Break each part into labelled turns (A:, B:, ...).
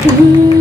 A: to be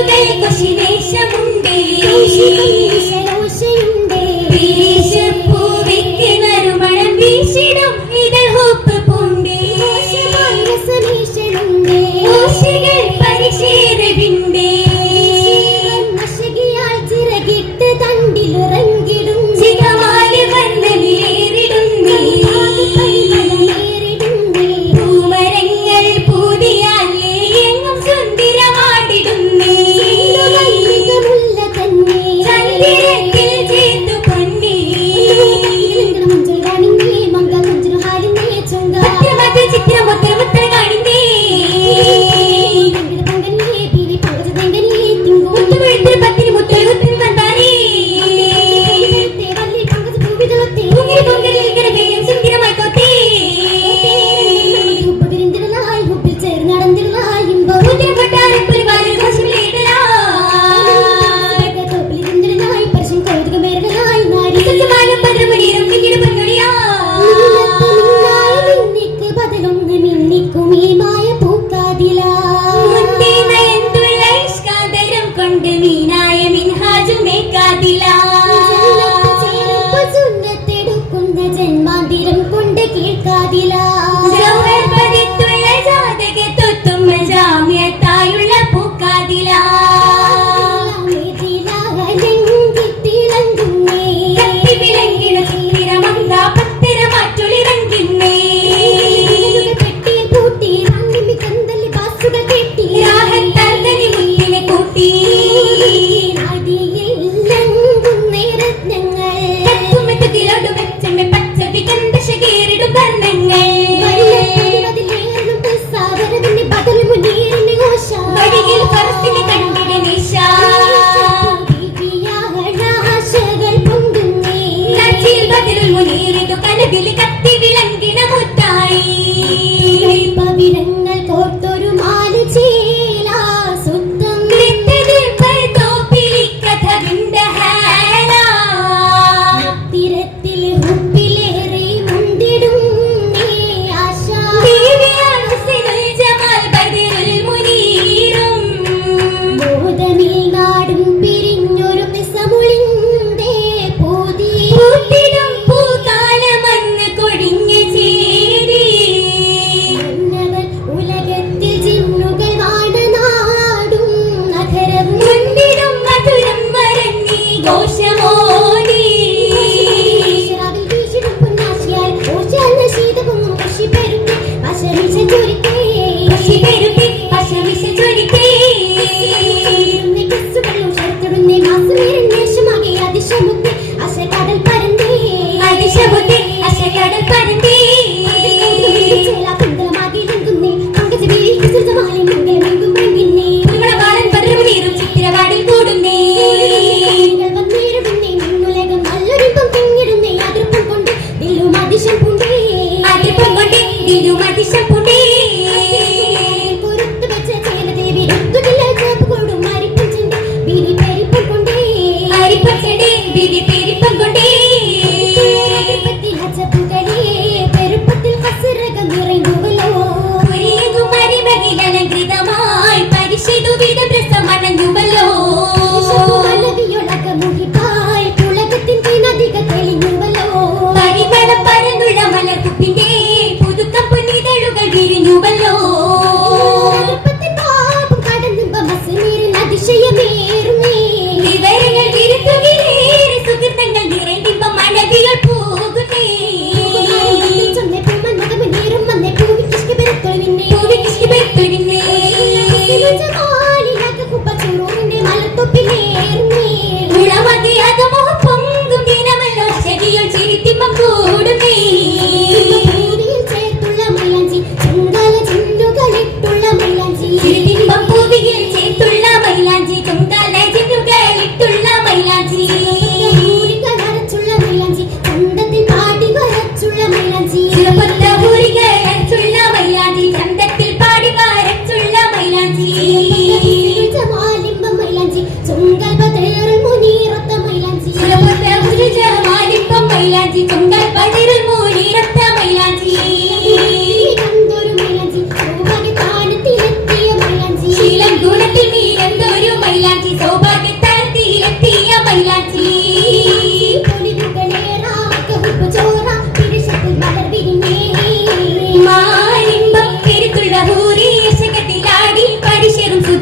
B: കെസ്സുകൾ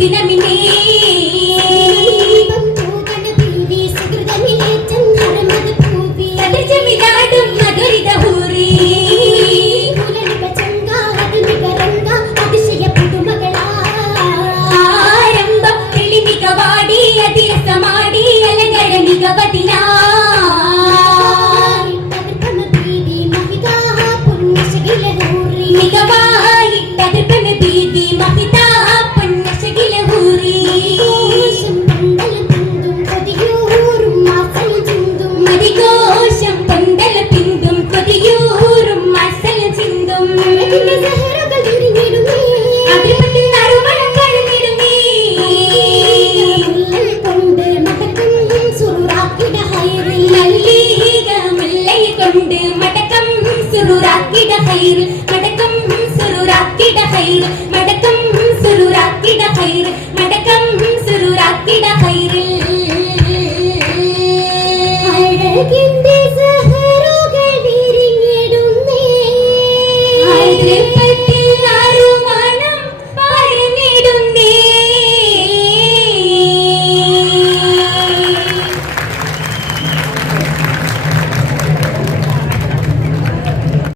B: tiene mi സുറുറാക്കിട